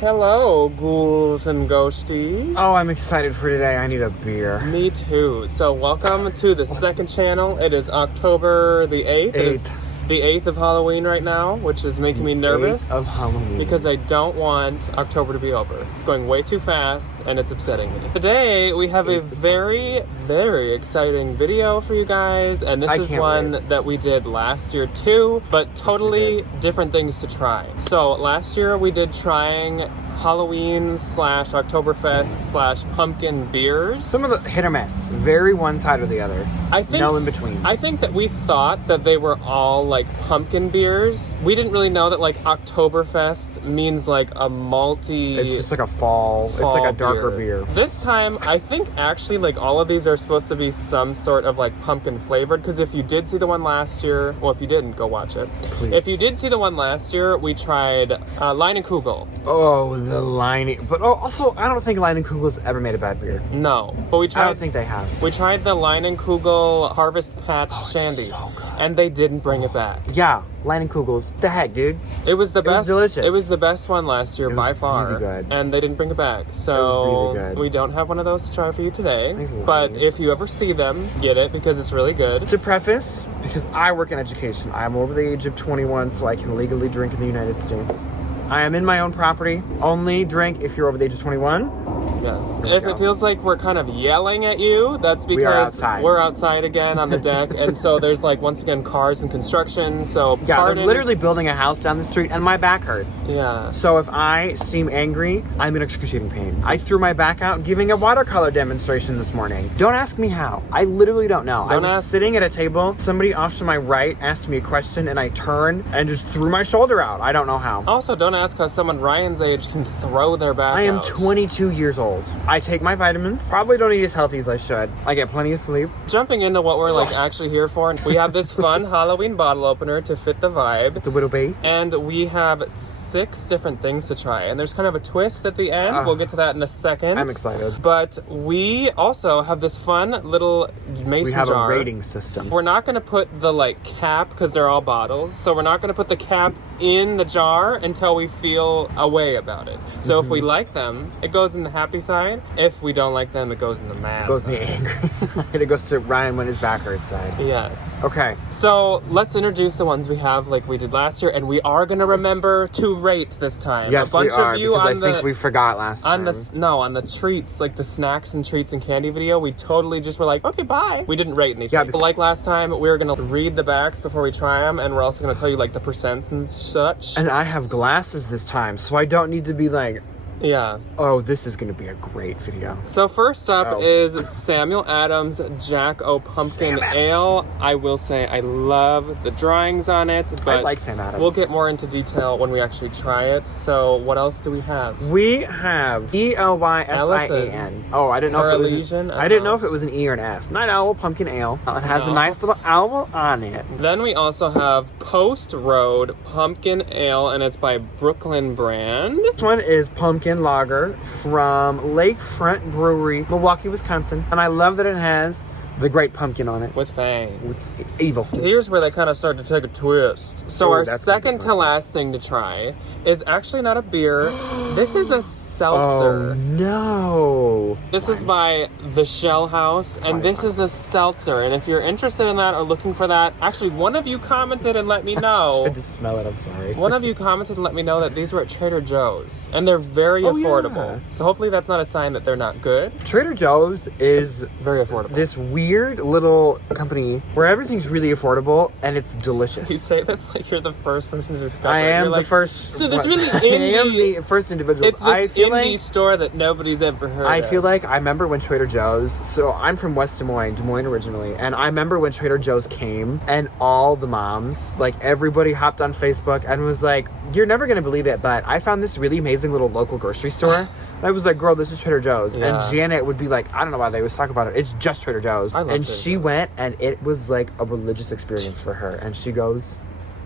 Hello, ghouls and ghosties. Oh, I'm excited for today. I need a beer. Me too. So welcome to the second channel. It is October the 8th. It is the 8th of Halloween right now, which is making me nervous. 8th of Halloween. Because I don't want October to be over. It's going way too fast and it's upsetting me. Today we have a very, very exciting video for you guys. And this is one that we did last year too, but totally different things to try. So last year we did trying Halloween / Oktoberfest / pumpkin beers. Some of the hit or miss. Very one side or the other. No in between. I think that we thought that they were all like pumpkin beers. We didn't really know that like Oktoberfest means like a malty. It's just like a fall. It's like a darker beer. This time, I think actually like all of these are supposed to be some sort of like pumpkin flavored. Because if you did see the one last year, well, if you didn't, go watch it. Please. If you did see the one last year, we tried Leinenkugel. Oh, the Line. But also, I don't think Leinenkugel's ever made a bad beer. No, but we tried. I don't think they have. We tried the Leinenkugel Harvest Patch Shandy, so good. and they didn't bring it back. Yeah, Leinenkugel's. The heck, dude. It was the best. It was delicious. It was the best one last year by far. Really good. And they didn't bring it back. So it was really good. We don't have one of those to try for you today. Thanks, but if you ever see them, get it because it's really good. To preface, because I work in education, I'm over the age of 21, so I can legally drink in the United States. I am in my own property. Only drink if you're over the age of 21. Yes. If it feels like we're kind of yelling at you, that's because we're outside again on the deck. And so there's like, once again, cars and construction. So yeah, they're literally building a house down the street and my back hurts. Yeah. So if I seem angry, I'm in excruciating pain. I threw my back out giving a watercolor demonstration this morning. Don't ask me how. I literally don't know. I was sitting at a table. Somebody off to my right asked me a question and I turned and just threw my shoulder out. I don't know how. Also, don't ask how someone Ryan's age can throw their back out. I am 22 years old. I take my vitamins. Probably don't eat as healthy as I should. I get plenty of sleep. Jumping into what we're like actually here for, we have this fun Halloween bottle opener to fit the vibe. The Widow Bay. And we have 6 different things to try. And there's kind of a twist at the end. We'll get to that in a second. I'm excited. But we also have this fun little mason jar. We have a rating system. We're not going to put the like cap because they're all bottles. So we're not going to put the cap in the jar until we feel a way about it. So if we like them, it goes in the happy side. If we don't like them, it goes in the mad side. It goes in the angry side. It goes to Ryan when his back hurts side. Yes. Okay. So let's introduce the ones we have like we did last year, and we are going to remember to rate this time. Yes, a bunch we are, of you because on I think we forgot last time. On the treats, like the snacks and treats and candy video, we totally just were like, okay, bye. We didn't rate anything. Yeah, but like last time, we were going to read the backs before we try them, and we're also going to tell you like the percents and such. And I have glasses this time, so I don't need to be like, yeah. Oh, this is going to be a great video. So first up is Samuel Adams Jack O Pumpkin Ale. I will say I love the drawings on it, but I like Sam Adams. We'll get more into detail when we actually try it. So what else do we have? We have Elysian. Oh, I didn't know if it was Ellison. I didn't know if it was an E or an F. Night Owl Pumpkin Ale. It has a nice little owl on it. Then we also have Post Road Pumpkin Ale, and it's by Brooklyn Brand. This one is Pumpkin Lager from Lakefront Brewery, Milwaukee, Wisconsin. And I love that it has the great pumpkin on it. With fangs. Evil. Here's where they kind of start to take a twist. So our second to last thing to try is actually not a beer. This is a seltzer. Oh, no. This is by The Shell House, and this is a seltzer. And if you're interested in that or looking for that, actually one of you commented and let me know. I tried to smell it, I'm sorry. One of you commented and let me know that these were at Trader Joe's, and they're very affordable. Yeah. So hopefully that's not a sign that they're not good. Trader Joe's is very affordable. This weird little company where everything's really affordable and it's delicious. You say this like you're the first person to discover. I am the first. So this really indie. I am the first individual. It's this indie store that nobody's ever heard of. I feel like I remember when Trader Joe's. So I'm from West Des Moines originally, and I remember when Trader Joe's came and all the moms, like everybody, hopped on Facebook and was like, "You're never gonna believe it, but I found this really amazing little local grocery store." I was like, girl, this is Trader Joe's. Yeah. And Janet would be like, I don't know why they always talk about it. It's just Trader Joe's. And she went, and it was like a religious experience for her. And she goes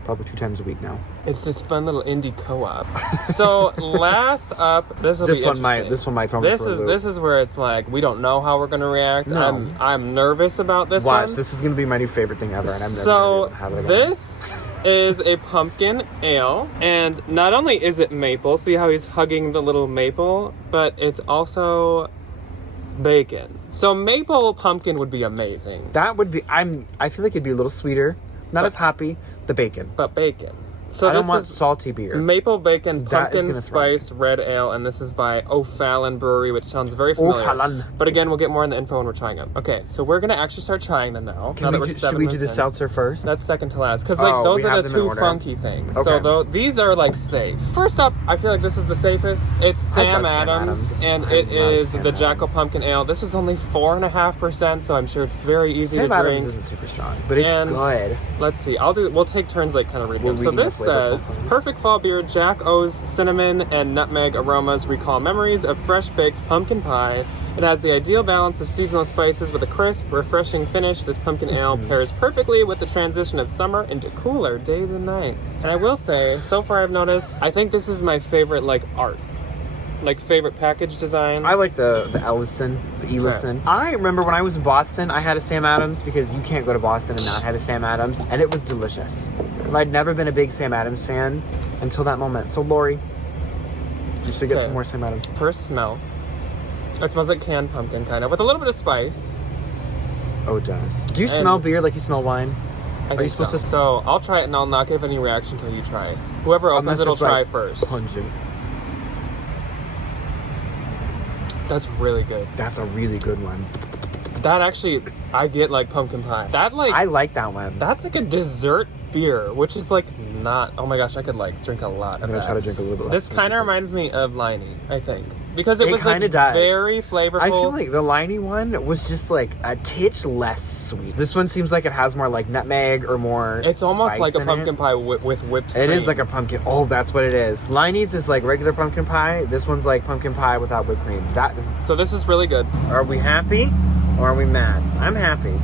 probably 2 times a week now. It's this fun little indie co-op. So last up, this one might throw me for a loop. This is where it's like we don't know how we're gonna react. No. I'm nervous about this one. Watch, this is gonna be my new favorite thing ever, and I'm never gonna have it again. is a pumpkin ale, and not only is it maple, see how he's hugging the little maple, but it's also bacon. So maple pumpkin would be amazing. That would be, I feel like it'd be a little sweeter, not as hoppy, the bacon. But bacon. So I this don't want is salty beer. Maple bacon That is pumpkin gonna throw spiced red ale, and this is by O'Fallon Brewery, which sounds very familiar. O'Fallon. But again, we'll get more in the info when we're trying them. Okay, so we're gonna actually start trying them now. Should we do the seltzer first? That's second to last, because like those are the two funky things. Okay. So these are like safe. First up, I feel like this is the safest. It's Sam Adams, and it is the Jackal Pumpkin Ale. This is only 4.5%, so I'm sure it's very easy to drink. Sam Adams isn't super strong, but it's good. Let's see. We'll take turns like kind of reading them. So this says, perfect fall beer, Jack O's cinnamon and nutmeg aromas recall memories of fresh baked pumpkin pie. It has the ideal balance of seasonal spices with a crisp, refreshing finish. This pumpkin ale pairs perfectly with the transition of summer into cooler days and nights. And I will say, so far I've noticed, I think this is my favorite like art. Like favorite package design. I like the Ellison, the Ellison. Okay. I remember when I was in Boston, I had a Sam Adams because you can't go to Boston and not have a Sam Adams, and it was delicious. And I'd never been a big Sam Adams fan until that moment. So Lori, you should get some more Sam Adams. First smell. It smells like canned pumpkin, kind of, with a little bit of spice. Oh, it does. Do you smell beer like you smell wine? Are you supposed to? So I'll try it, and I'll not give any reaction until you try it. Whoever opens it'll try first. Pungent. That's really good. That's a really good one. That actually, I get like pumpkin pie. That like I like that one. That's like a dessert beer, which is like not. Oh my gosh, I could like drink a lot. I'm gonna try to drink a little bit. This kind of reminds me of Liney, I think, because it was kind of like very flavorful. I feel like the Liney one was just like a titch less sweet. This one seems like it has more like nutmeg or more. It's almost like a pumpkin pie with whipped cream. It is like a pumpkin. Oh, that's what it is. Liney's is like regular pumpkin pie. This one's like pumpkin pie without whipped cream. That is. So this is really good. Are we happy or are we mad? I'm happy.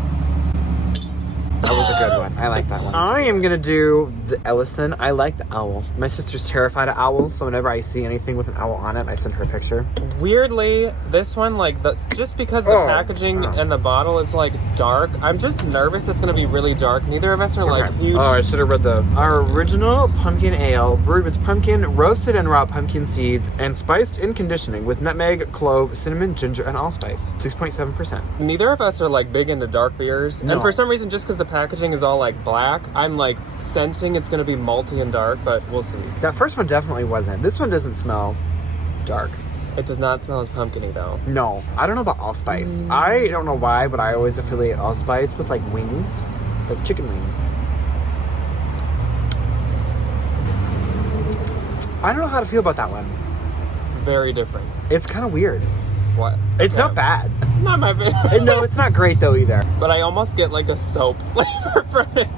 That was a good one. I like that one. I am going to do the Ellison. I like the owl. My sister's terrified of owls, so whenever I see anything with an owl on it, I send her a picture. Weirdly, this one, like, that's just because the packaging and the bottle is, like, dark. I'm just nervous it's going to be really dark. Neither of us are, like, huge. Oh, I should have read Our original pumpkin ale, brewed with pumpkin, roasted and raw pumpkin seeds, and spiced in conditioning with nutmeg, clove, cinnamon, ginger, and allspice. 6.7%. Neither of us are, like, big into dark beers. No. And for some reason, just because the packaging is all like black, I'm like sensing it's gonna be malty and dark, but we'll see. That first one definitely wasn't. This one doesn't smell dark. It does not smell as pumpkin-y though. No, I don't know about allspice. I don't know why, but I always affiliate allspice with like wings, like chicken wings. I don't know how to feel about that one. Very different. It's kind of weird. What? It's not bad. Not my favorite. No, it's not great though either. But I almost get like a soap flavor from it.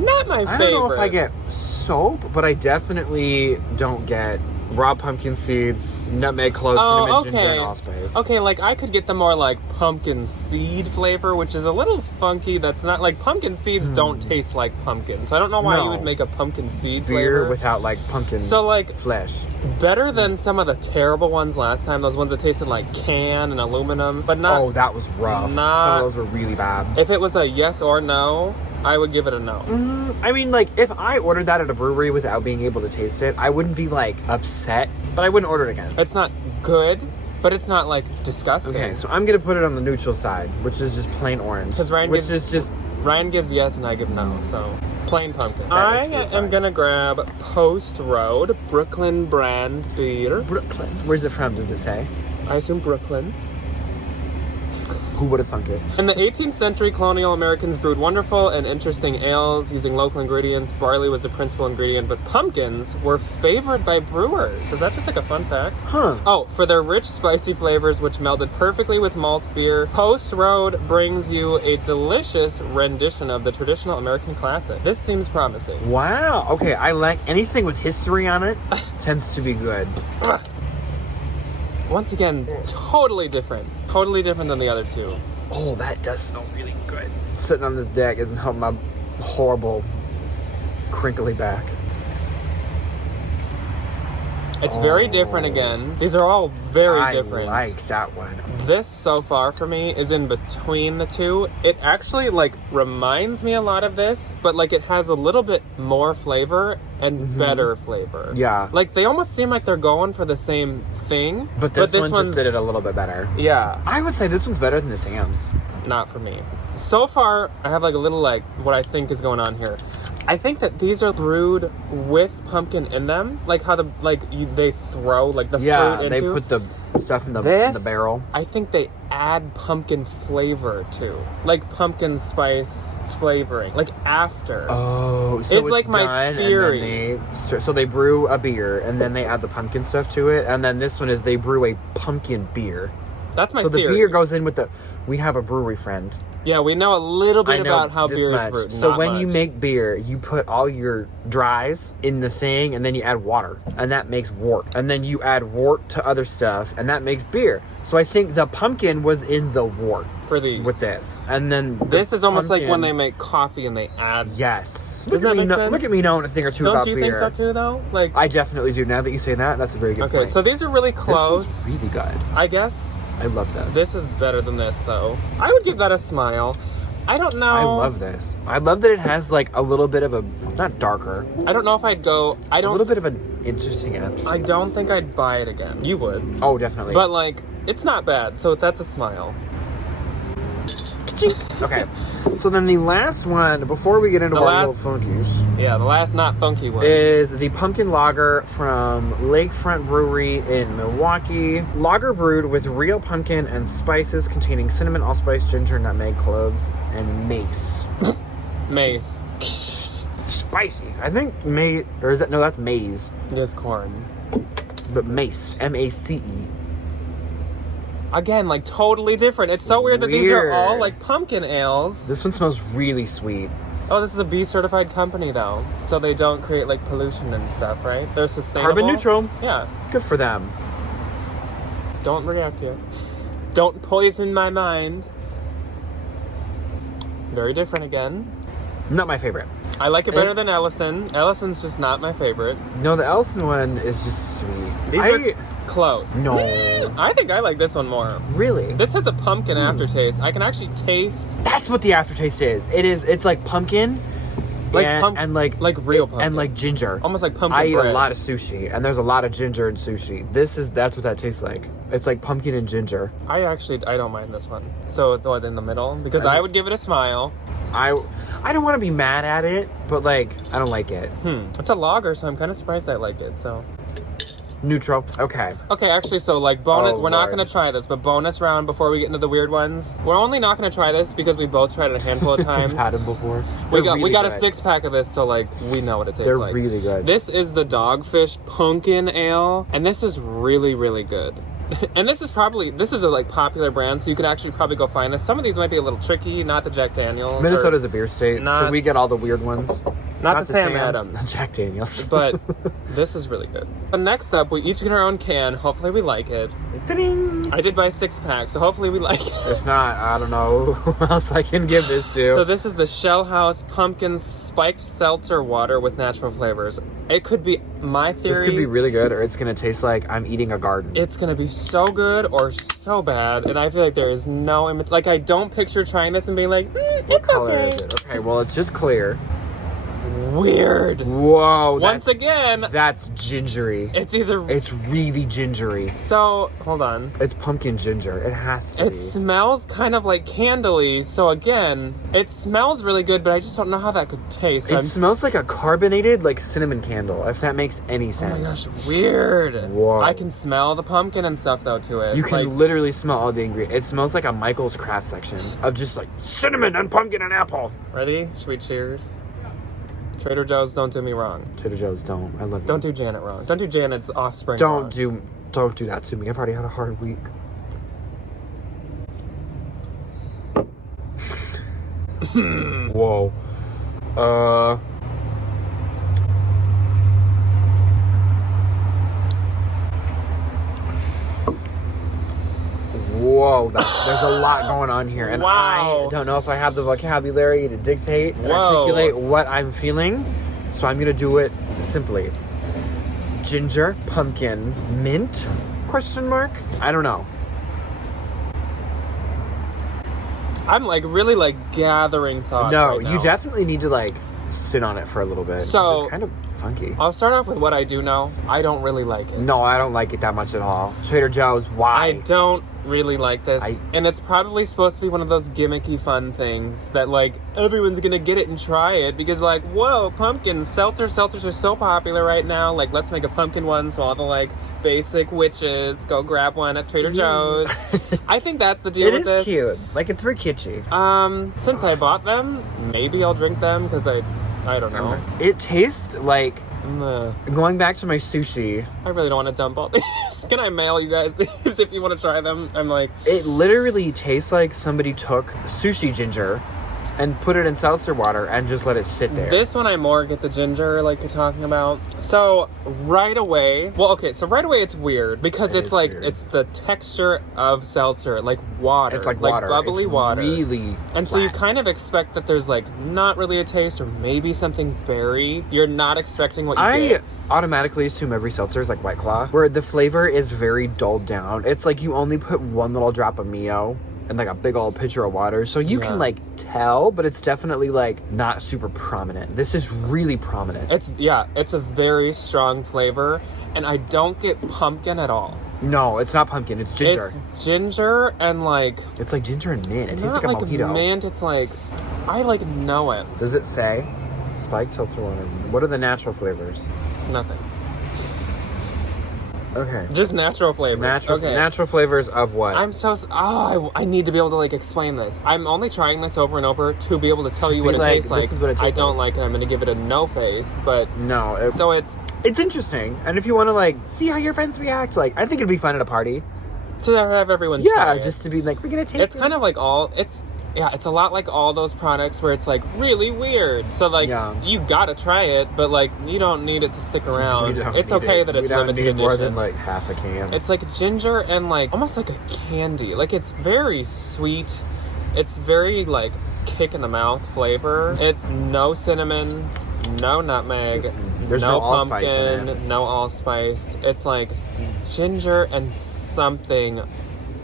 Not my favorite. I don't know if I get soap, but I definitely don't get raw pumpkin seeds, nutmeg, clove, cinnamon, ginger, and allspice. Okay, like I could get the more like pumpkin seed flavor, which is a little funky. That's not like pumpkin seeds don't taste like pumpkin, so I don't know why you would make a pumpkin seed flavor beer without like pumpkin. So like flesh. Better than some of the terrible ones last time. Those ones that tasted like can and aluminum, but not. Oh, that was rough. Some of those were really bad. If it was a yes or no, I would give it a no. I mean, like, if I ordered that at a brewery without being able to taste it, I wouldn't be, like, upset, but I wouldn't order it again. It's not good, but it's not, like, disgusting. Okay, so I'm going to put it on the neutral side, which is just plain orange. Because Ryan gives yes and I give no, so plain pumpkin. I am going to grab Post Road Brooklyn brand beer. Brooklyn. Where's it from, does it say? I assume Brooklyn. Who would have thunk it? In the 18th century, colonial Americans brewed wonderful and interesting ales using local ingredients. Barley was the principal ingredient, but pumpkins were favored by brewers. Is that just like a fun fact? Huh. Oh, for their rich, spicy flavors, which melded perfectly with malt beer, Post Road brings you a delicious rendition of the traditional American classic. This seems promising. Wow. Okay, I like anything with history on it. Tends to be good. Once again, totally different. Totally different than the other two. Oh, that does smell really good. Sitting on this deck isn't helping my horrible, crinkly back. It's very different again. These are all very different. I like that one. This, so far for me, is in between the two. It actually, like, reminds me a lot of this, but, like, it has a little bit more flavor and better flavor. Yeah. Like, they almost seem like they're going for the same thing. But this one just did it a little bit better. Yeah. I would say this one's better than the Sam's. Not for me. So far, I have, like, a little, like, what I think is going on here. I think that these are brewed with pumpkin in them, like how they throw like the fruit into. Yeah, they put the stuff in the barrel. I think they add pumpkin flavor to, like pumpkin spice flavoring, like after. Oh, so it's like my theory. So they brew a beer and then they add the pumpkin stuff to it, and then this one is they brew a pumpkin beer. That's my theory. So the beer goes in with the. We have a brewery friend. Yeah, we know a little bit about how beer is brewed. So when you make beer, you put all your dries in the thing, and then you add water, and that makes wort. And then you add wort to other stuff, and that makes beer. So I think the pumpkin was in the wort for these with this, and then this is almost like when they make coffee and they add. Yes. Look at me knowing a thing or two about beer. Don't you think so too, though? Like I definitely do. Now that you say that, that's a very good point. Okay, so these are really close. This one's really good. I guess. I love this. This is better than this, though. I would give that a smile. I don't know. I love this. I love that it has like a little bit of a, not darker. I don't know if I'd go. A little bit of an interesting aftertaste. I don't think I'd buy it again. You would. Oh, definitely. But like, it's not bad. So that's a smile. Okay. So then the last one, before we get into our funkies. Yeah, the last not funky one. Is the pumpkin lager from Lakefront Brewery in Milwaukee. Lager brewed with real pumpkin and spices containing cinnamon, allspice, ginger, nutmeg, cloves, and mace. Mace. Spicy. I think mace, or is that, no, that's maize. It is corn. But mace, M-A-C-E. Again, like totally different. It's so weird that these are all like pumpkin ales. This one smells really sweet. Oh, this is a B certified company though, so they don't create like pollution and stuff, right? They're sustainable. Carbon neutral. Yeah. Good for them. Don't react to it. Don't poison my mind. Very different again. Not my favorite. I like it better than Ellison. Ellison's just not my favorite. No, the Ellison one is just sweet. These are close. No. I think I like this one more. Really? This has a pumpkin aftertaste. I can actually taste. That's what the aftertaste is. It's like pumpkin. And like real pumpkin. And like ginger. Almost like pumpkin I eat bread. a lot of sushi, and there's a lot of ginger in sushi. That's what that tastes like. It's like pumpkin and ginger. I don't mind this one. So it's in the middle, because I would give it a smile. I don't want to be mad at it, but like I don't like it. It's a lager, so I'm kind of surprised I like it. So neutral. Okay. Okay, actually, so like bonus. We're not going to try this, but bonus round before we get into the weird ones. We're only not going to try this because we both tried it a handful of times. We've had them before. We got a 6-pack of this, so like we know what it tastes like. They're really good. This is the Dogfish Pumpkin Ale, and this is really, really good. And this is a like popular brand, so you could actually probably go find this. Some of these might be a little tricky, not the Jack Daniels. Minnesota's a beer state, so we get all the weird ones. Not the Sam Adams. Jack Daniels. But this is really good. But next up, we each get our own can. Hopefully we like it. Ding! I did buy a 6-pack, so hopefully we like it. If not, I don't know who else I can give this to. So this is the Shell House Pumpkin Spiked Seltzer Water with natural flavors. It could be, my theory... This could be really good, or it's going to taste like I'm eating a garden. It's going to be so good or so bad, and I feel like there is no... Like, I don't picture trying this and being like, what color is it? Okay, well, it's just clear. Weird. Whoa. Once again, that's gingery. It's really gingery. So, hold on. It's pumpkin ginger. It has to be. It smells kind of like candly. So again, it smells really good, but I just don't know how that could taste. It smells like a carbonated like cinnamon candle, if that makes any sense. Oh my gosh, weird. Whoa. I can smell the pumpkin and stuff though to it. You can literally smell all the ingredients. It smells like a Michael's craft section of just like cinnamon and pumpkin and apple. Ready? Should we cheers? Trader Joe's, don't do me wrong. Trader Joe's, don't. I love you. Don't do Janet wrong. Don't do Janet's offspring Don't wrong. do that to me. I've already had a hard week. Whoa. Whoa, there's a lot going on here, and wow. I don't know if I have the vocabulary to dictate and articulate what I'm feeling, so I'm gonna do it simply. ginger, pumpkin, mint, question mark? I don't know. I'm like really like gathering thoughts. No, right now. you definitely need to like sit on it for a little bit. So it's kind of funky. I'll start off with what I do know. I don't really like it. No, I don't like it that much at all. Trader Joe's, why? I don't really like this. And it's probably supposed to be one of those gimmicky fun things that like everyone's gonna get it and try it because like, whoa, pumpkin seltzers are so popular right now. Like, let's make a pumpkin one so all the like basic witches go grab one at Trader Joe's. I think that's the deal with this. It is cute. Like, it's very kitschy. Since I bought them, maybe I'll drink them because I don't know. It tastes like going back to my sushi. I really don't want to dump all these. Can I mail you guys these if you want to try them? I'm like... It literally tastes like somebody took sushi ginger and put it in seltzer water and just let it sit there. This one I more get the ginger like you're talking about. So right away it's weird because it's like weird. It's the texture of seltzer, like water. It's like water. Bubbly it's water. Really and flat. so you kind of expect that there's like not really a taste or maybe something berry. You're not expecting what you get. I automatically assume every seltzer is like White Claw, where the flavor is very dulled down. It's like you only put one little drop of Mio and like a big old pitcher of water, so you can like tell, but it's definitely like not super prominent. This is really prominent. It's a very strong flavor, and I don't get pumpkin at all. No, it's not pumpkin. It's ginger. It's ginger and like it's like ginger and mint. It tastes like a like mojito. Mint. It's like I like know it. Does it say spiked seltzer water? What are the natural flavors? Nothing. Okay. Just natural flavors. Natural flavors of what? I need to be able to like explain this. I'm only trying this over and over to be able to tell you what it tastes like. I don't like it. I'm going to give it a no face, but no. It's interesting, and if you want to like see how your friends react, like I think it'd be fun at a party to have everyone. try it. Just to be like, we're gonna taste. It's kind of like it's a lot like all those products where it's like really weird. So like you gotta try it, but like you don't need it to stick around. It's okay that it's limited edition. More than like half a can. It's like ginger and like almost like a candy. Like it's very sweet. It's very like kick in the mouth flavor. It's no cinnamon, no nutmeg, There's no pumpkin, no allspice. It's like ginger and something.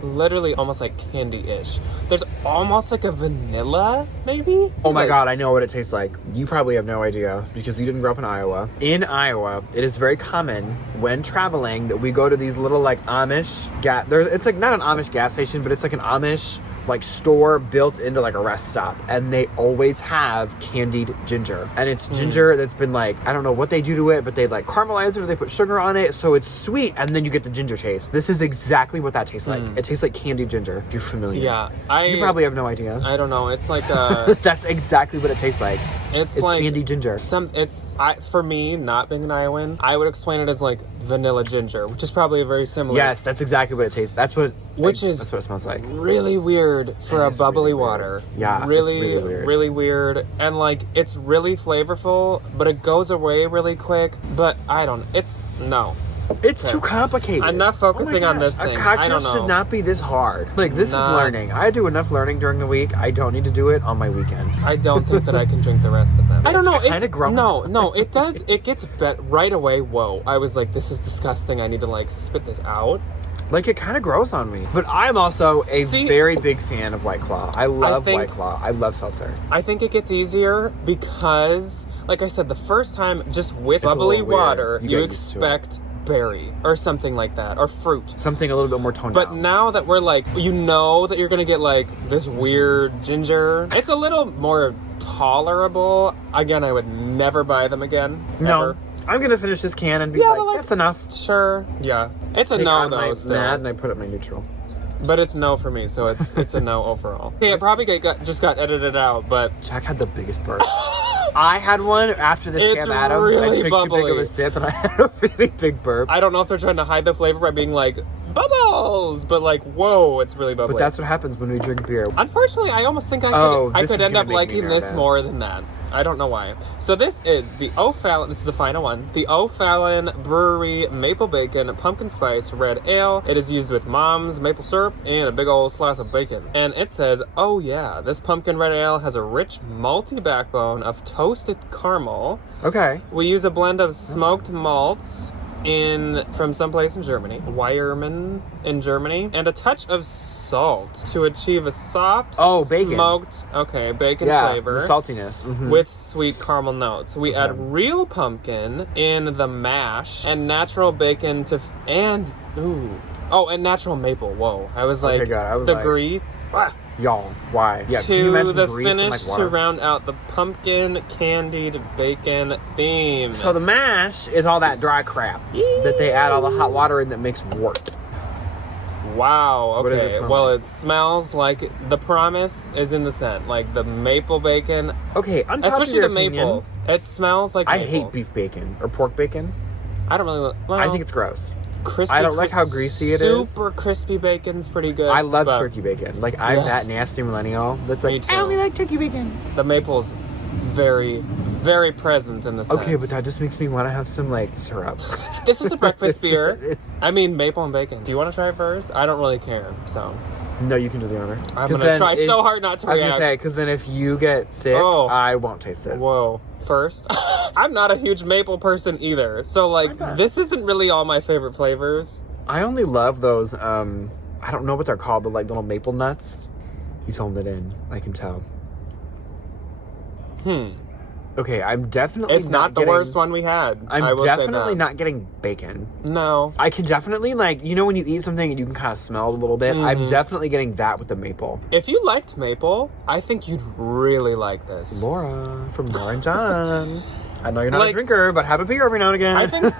Literally almost like candy-ish. There's almost like a vanilla, maybe? Oh my god, I know what it tastes like. You probably have no idea because you didn't grow up in Iowa. In Iowa, it is very common when traveling that we go to these little like Amish it's like not an Amish gas station, but it's like an Amish like store built into like a rest stop, and they always have candied ginger, and it's ginger that's been like, I don't know what they do to it, but they like caramelize it or they put sugar on it, so it's sweet, and then you get the ginger taste. This is exactly what that tastes like. It tastes like candied ginger. If you're familiar, you probably have no idea. I don't know. It's like that's exactly what it tastes like. It's like candied ginger. For me, not being an Iowan, I would explain it as like vanilla ginger, which is probably a very similar. Yes, that's exactly what it tastes. That's what it smells like. Really weird for a bubbly water. Yeah, really weird, and like it's really flavorful, but it goes away really quick. But I don't. It's too complicated. I'm not focusing on this thing. A cocktail I don't know. should not be this hard. Like, this is learning. I do enough learning during the week. I don't need to do it on my weekend. I don't think that I can drink the rest of them. I don't know. Kind of gross. No, it does. It gets right away. Whoa. I was like, this is disgusting. I need to like spit this out. Like, it kind of grows on me. But I'm also a very big fan of White Claw. I love White Claw. I love seltzer. I think it gets easier because, like I said, the first time, just with bubbly water, you expect berry or something like that, or fruit. Something a little bit more toned down. But now that we're like, you know that you're going to get like this weird ginger, it's a little more tolerable. Again, I would never buy them again. No. Ever. I'm gonna finish this can and be that's enough. Sure. Yeah. It's a no though. Mad and I put up my neutral. But it's no for me, so it's a no overall. Okay, it probably just got edited out, but Jack had the biggest burp. I had one after the Sam Adams. Really I took bubbly. too big of a sip and I had a really big burp. I don't know if they're trying to hide the flavor by being like bubbles, but like whoa, it's really bubbly. But that's what happens when we drink beer. Unfortunately, I almost think I could end up liking this more than that. I don't know why. So this is the O'Fallon, this is the final one, the O'Fallon Brewery Maple Bacon Pumpkin Spice Red Ale. It is used with Mom's maple syrup and a big old slice of bacon. And it says, oh yeah, this pumpkin red ale has a rich malty backbone of toasted caramel. Okay. We use a blend of smoked malts from someplace in Germany, Weiermann in Germany, and a touch of salt to achieve a soft, bacon. smoked, bacon flavor. The saltiness. Mm-hmm. With sweet caramel notes. We add real pumpkin in the mash and natural bacon and natural maple. Whoa. I was like, grease. Y'all, why? Yeah, to the finish to round out the pumpkin candied bacon theme. So the mash is all that dry crap that they add all the hot water in that makes wort. Wow. What does it Okay. smell Well, like? it smells like the promise is in the scent, like the maple bacon. Okay, especially the maple. It smells like. I maple. hate beef bacon or pork bacon. I don't really. Well, I think it's gross. Crispy, I don't like how greasy it is. Super crispy bacon's pretty good. I love turkey bacon. Like, I'm that nasty millennial that's like, I only like turkey bacon. The maple's very, very present in the scent. Okay, but that just makes me want to have some, like, syrup. This is a breakfast beer. I mean, maple and bacon. Do you want to try it first? I don't really care, so. No, you can do the honor. I'm going to try so hard not to react. I was going to say, because then if you get sick, I won't taste it. Whoa. First, I'm not a huge maple person either. So, like, this isn't really all my favorite flavors. I only love those, I don't know what they're called, but, like, little maple nuts. He's holding it in. I can tell. Okay, I'm definitely It's not the worst one we had. I'm definitely not getting bacon. No. I can definitely, like, you know when you eat something and you can kind of smell it a little bit? I'm definitely getting that with the maple. If you liked maple, I think you'd really like this. Laura, from Laura and John. I know you're not a drinker, but have a beer every now and again. I think,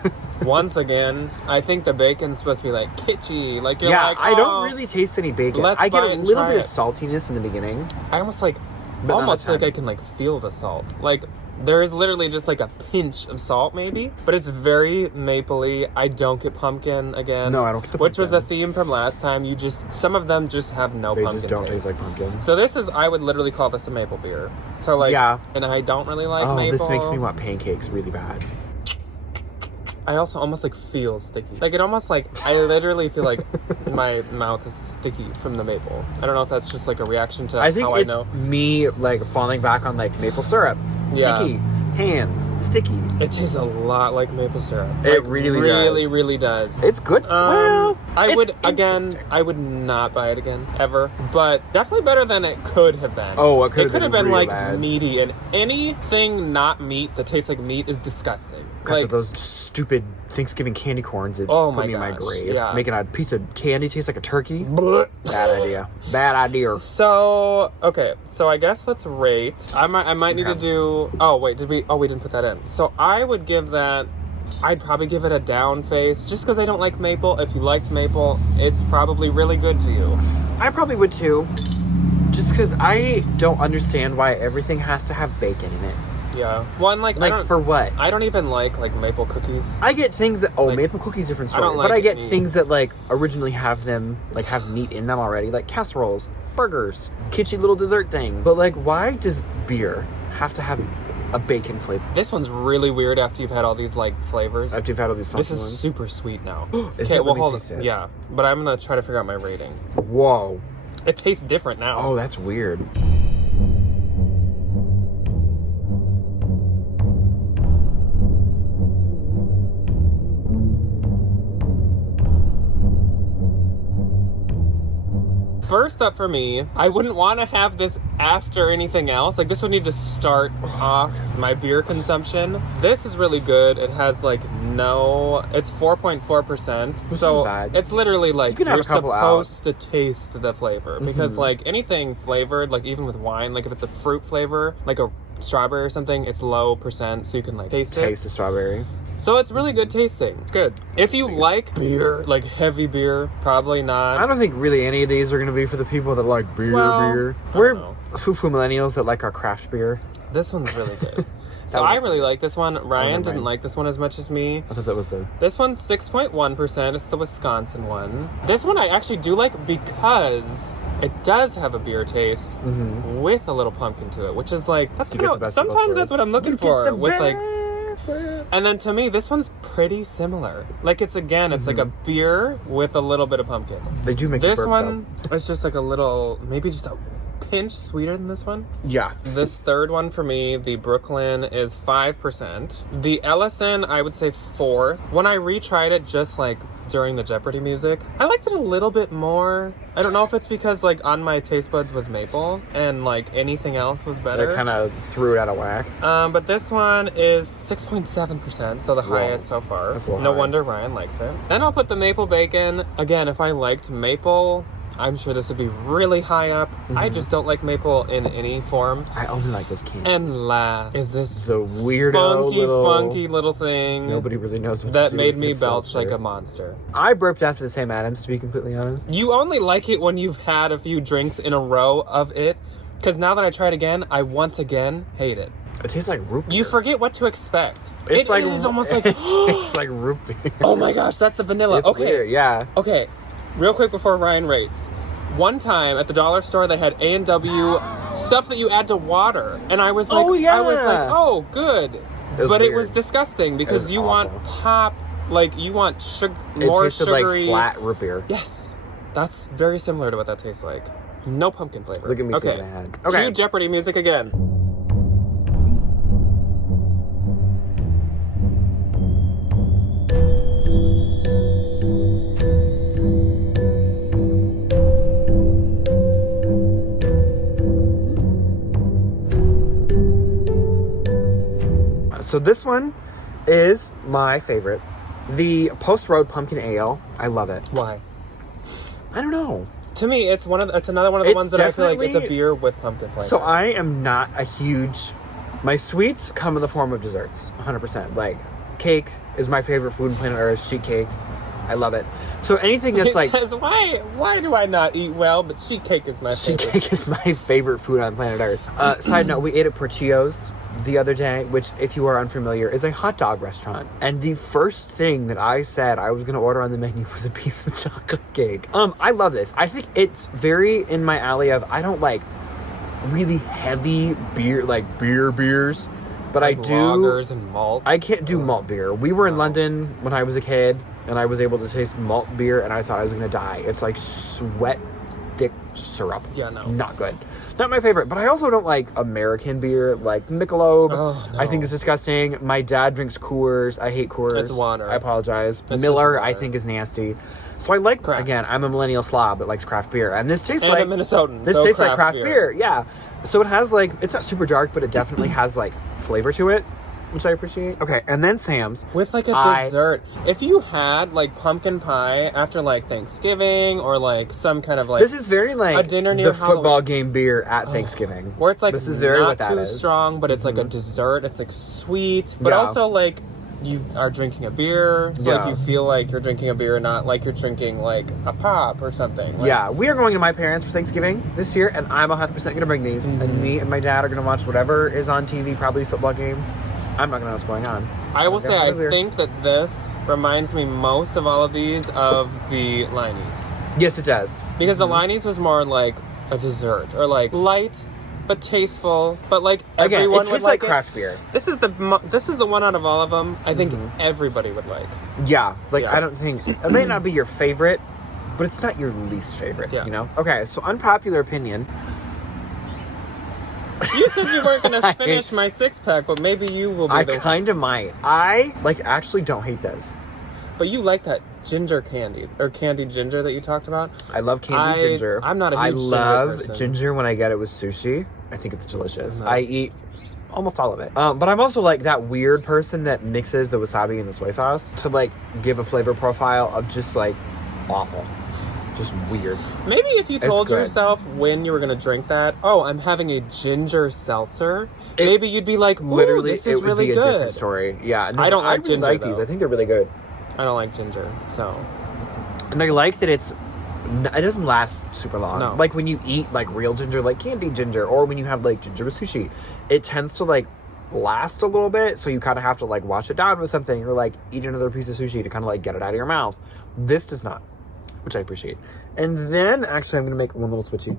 once again, I think the bacon's supposed to be, like, kitschy. Like, you're like, I don't really taste any bacon. I get a little bit of saltiness in the beginning. I almost, like, feel like I can, like, feel the salt. Like, there is literally just, like, a pinch of salt, maybe. But it's very mapley. I don't get pumpkin again. No, I don't get the pumpkin. Which was a theme from last time. Some of them just have no pumpkin They just don't taste like pumpkin. So I would literally call this a maple beer. So, like, and I don't really like maple. This makes me want pancakes really bad. I also almost, like, feel sticky. Like, it almost, like, I literally feel like my mouth is sticky from the maple. I don't know if that's just, like, a reaction to how I know. Me, like, falling back on, like, maple syrup. Sticky. Hands. Sticky. It tastes a lot like maple syrup. It really does. It's good. I would not buy it again, ever. But definitely better than it could have been. Oh, it could have been really like bad. Meaty, and anything not meat that tastes like meat is disgusting. Like those stupid Thanksgiving candy corns that put me in my grave. Yeah. Making a piece of candy taste like a turkey. Bad idea. Bad idea. So, okay. So I guess let's rate. I might need to do... Oh, wait. we didn't put that in. So I would give that... I'd probably give it a down face, just because I don't like maple. If you liked maple, it's probably really good to you. I probably would too. Just because I don't understand why everything has to have bacon in it. Yeah. Well, and for what? I don't even like maple cookies. I get things that maple cookies different story. But I get things that originally have them have meat in them already, like casseroles, burgers, kitschy little dessert things. But why does beer have to have a bacon flavor? This one's really weird after you've had all these flavors. After you've had all these funky ones. This is super sweet now. Okay, well hold on. Yeah, but I'm gonna try to figure out my rating. Whoa. It tastes different now. Oh, that's weird. First up for me, I wouldn't want to have this after anything else. This would need to start off my beer consumption. This is really good. It has it's 4.4%. So it's literally you're supposed to taste the flavor. Because anything flavored, even with wine, if it's a fruit flavor, like a strawberry or something, it's low percent, so you can taste it. Taste the strawberry. So it's really good tasting. It's good. If you like beer, heavy beer, probably not. I don't think really any of these are going to be for the people that like beer. We're foo-foo millennials that like our craft beer. This one's really good. So I really like this one. Ryan didn't like this one as much as me. I thought that was This one's 6.1%. It's the Wisconsin one. This one I actually do like because it does have a beer taste with a little pumpkin to it, which is sometimes that's what I'm looking for with and then to me, this one's pretty similar. It's like a beer with a little bit of pumpkin. They do make this one. It's just a little, maybe just a pinch sweeter than this one. Yeah. This third one for me, the Brooklyn, is 5%. The Ellison, I would say 4. When I retried it just like during the Jeopardy music, I liked it a little bit more. I don't know if it's because like on my taste buds was maple and like anything else was better. They kind of threw it out of whack. But this one is 6.7%, so the highest so far. That's a little no high. wonder Ryan likes it. Then I'll put the maple bacon. Again, if I liked maple, I'm sure this would be really high up. I just don't like maple in any form. I only like this candy. And last is this the weirdo funky little thing. Nobody really knows what that to do made with me this belch Seltzer. like a monster. I burped after the Sam Adams, to be completely honest. You only like it when you've had a few drinks in a row of it, because now that I try it again, I once again hate it. It tastes like root beer. You forget what to expect. It's It is almost like, it tastes like root beer. oh my gosh, that's the vanilla. It's Okay, weird, yeah. okay. Real quick before Ryan rates. One time at the dollar store, they had A&W stuff that you add to water, and I was like, oh, good. But it was disgusting because you want pop, like you want more it tasted sugary, like flat root beer. Yes, that's very similar to what that tastes like. No pumpkin flavor. Look at me okay. thinking ahead. Okay. Cue Jeopardy music again. So this one is my favorite. The Post Road Pumpkin Ale. I love it. Why? I don't know. To me, it's another one of the It's ones that I feel like it's a definitely- beer with pumpkin flavor. So I am not a huge... My sweets come in the form of desserts, 100%. Like, cake is my favorite food on planet Earth. Sheet cake. I love it. So anything that's He like... says, why do I not eat well, but sheet cake is my Sheet favorite. cake is my favorite food on planet Earth. Side note, we ate at Portillo's the other day, which, if you are unfamiliar, is a hot dog restaurant. And the first thing that I said I was going to order on the menu was a piece of chocolate cake. I love this. I think it's very in my alley of, I don't like really heavy beer, like beers, but Like I do... lagers and malt. I can't do malt beer. We were in London when I was a kid, and I was able to taste malt beer, and I thought I was going to die. It's like sweat dick syrup. Yeah, no. Not good. Not my favorite, but I also don't like American beer, like Michelob. Oh, no. I think is disgusting. My dad drinks Coors. I hate Coors. It's water. I apologize. It's Miller, just I water. think, is nasty. So I like, Craft. again, I'm a millennial slob that likes craft beer. And this tastes And like... a Minnesotan. This so tastes like craft beer. Yeah. So it has like... It's not super dark, but it definitely has like flavor to it, which I appreciate. Okay, and then Sam's. With like a dessert. If you had like pumpkin pie after like Thanksgiving or like some kind of like... This is very like a dinner near the football Halloween. game beer at Thanksgiving. Where it's like this is very not what that too is. strong, but it's like a dessert. It's like sweet, but Yeah. also like you are drinking a beer, so like Yeah. you feel like you're drinking a beer, not like you're drinking like a pop or something. Like, Yeah, we are going to my parents for Thanksgiving this year, and I'm 100% going to bring these. And me and my dad are going to watch whatever is on TV, probably a football game. I'm not going to know what's going on. I will say, I beer. think that this reminds me most of all of these of the Liney's. Yes, it does. Because the Liney's was more like a dessert, or like light, but tasteful, but like Again, everyone it would tastes like like craft beer. This is the one out of all of them I think everybody would like. Yeah, like Yeah. I don't think... It may not be your favorite, but it's not your least favorite, Yeah. you know? Okay, so unpopular opinion... You said you weren't going to finish my six-pack, but maybe you will be I the... kind of might. I, like, actually don't hate this. But you like that ginger candy, or candied ginger that you talked about. I love candied ginger. I'm not a I huge ginger love person. ginger when I get it with sushi. I think it's delicious. not I a eat almost all of it. But I'm also like that weird person that mixes the wasabi and the soy sauce to like give a flavor profile of just like awful. Just weird. Maybe if you told good. yourself when you were going to drink that, oh, I'm having a ginger seltzer, maybe you'd be like, ooh, Literally, this is it would really be a good. different story. Yeah, no, I don't like really ginger, like these. though. I think they're really good. I don't like ginger, so... And I like that it doesn't last super long. No. Like when you eat like real ginger, like candied ginger, or when you have like ginger with sushi, it tends to like last a little bit. So you kind of have to like wash it down with something or like eat another piece of sushi to kind of like get it out of your mouth. This does not, which I appreciate. And then actually I'm going to make one little switchy.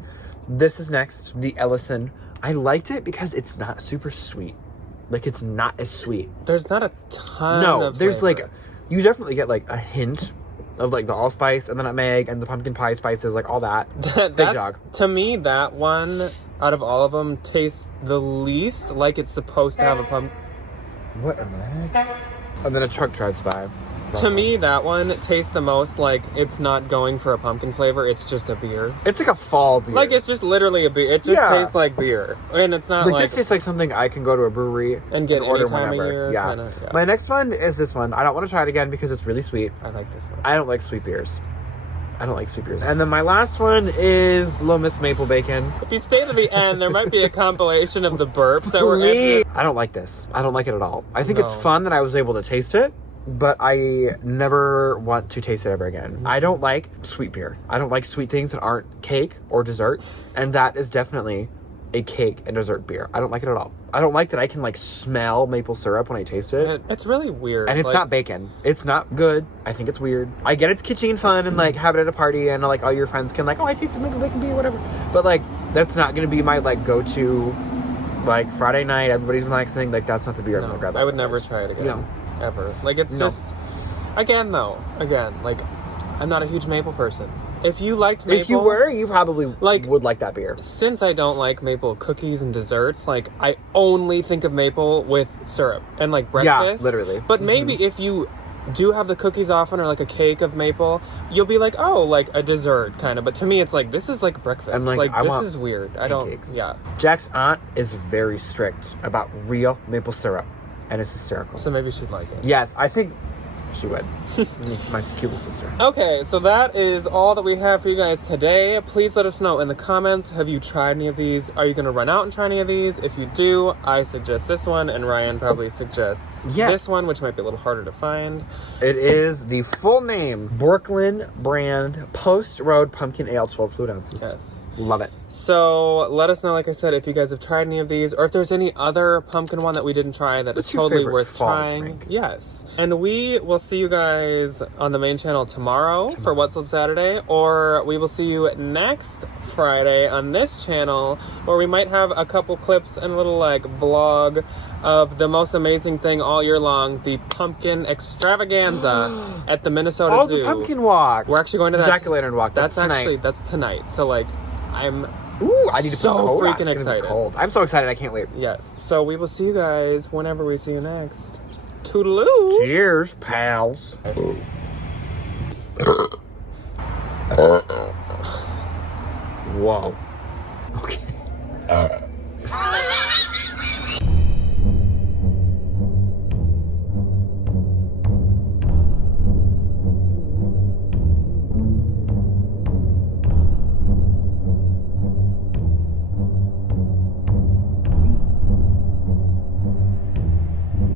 This is next, the Ellison. I liked it because it's not super sweet. Like it's not as sweet. There's not a ton No, of there's flavor. like, you definitely get like a hint of like the allspice and the nutmeg and the pumpkin pie spices, like all that. Big dog. To me, that one out of all of them tastes the least like it's supposed to have a pumpkin. What in the heck? And then a truck drives by. To me, that one tastes the most like it's not going for a pumpkin flavor. It's just a beer. It's like a fall beer. Like, it's just literally a beer. It just tastes like beer. And it's not like... This tastes like something I can go to a brewery and get order any time of year. Yeah. Kinda, yeah. My next one is this one. I don't want to try it again because it's really sweet. I like this one. I don't like sweet beers. And then my last one is Little Miss Maple Bacon. If you stay to the end, there might be a compilation of the burps that were in. I don't like this. I don't like it at all. I think it's fun that I was able to taste it, but I never want to taste it ever again. I don't like sweet beer. I don't like sweet things that aren't cake or dessert, and that is definitely a cake and dessert beer. I don't like it at all. I don't like that I can like smell maple syrup when I taste it. It's really weird. And it's not bacon. It's not good. I think it's weird. I get it's kitschy and fun and like have it at a party and like all your friends can like, oh, I tasted maple bacon beer, whatever. But like that's not gonna be my like go-to like Friday night, everybody's relaxing. Like that's not the beer I'm gonna grab. I would never try it again. Ever. Like it's just again, like I'm not a huge maple person. If you liked maple... If you were, you probably would like that beer. Since I don't like maple cookies and desserts, like, I only think of maple with syrup and, like, breakfast. Yeah, literally. But maybe if you do have the cookies often or, like, a cake of maple, you'll be like, oh, like, a dessert, kind of. But to me, it's like, this is, like, breakfast. And, like, this is weird. Pancakes. I don't... Yeah. Jack's aunt is very strict about real maple syrup. And it's hysterical. So maybe she'd like it. Yes, I think... She would. My tequila sister. Okay, so that is all that we have for you guys today. Please let us know in the comments, have you tried any of these? Are you going to run out and try any of these? If you do, I suggest this one, and Ryan probably suggests this one, which might be a little harder to find. It is the full name, Brooklyn brand Post Road Pumpkin Ale, 12 fluid ounces. Yes. Love it. So let us know, like I said, if you guys have tried any of these, or if there's any other pumpkin one that we didn't try that is totally worth trying. Drink? Yes. And we will see you guys on the main channel tomorrow for What's Sold Saturday, or we will see you next Friday on this channel, where we might have a couple clips and a little like vlog of the most amazing thing all year long, the pumpkin extravaganza at the Minnesota Zoo. The pumpkin walk. We're actually going to that. Jack-o'-lantern walk. That's tonight. So like, I need to so put freaking excited. Cold. I'm so excited. I can't wait. Yes. So we will see you guys whenever we see you next. Toodaloo. Cheers, pals. Whoa. Okay.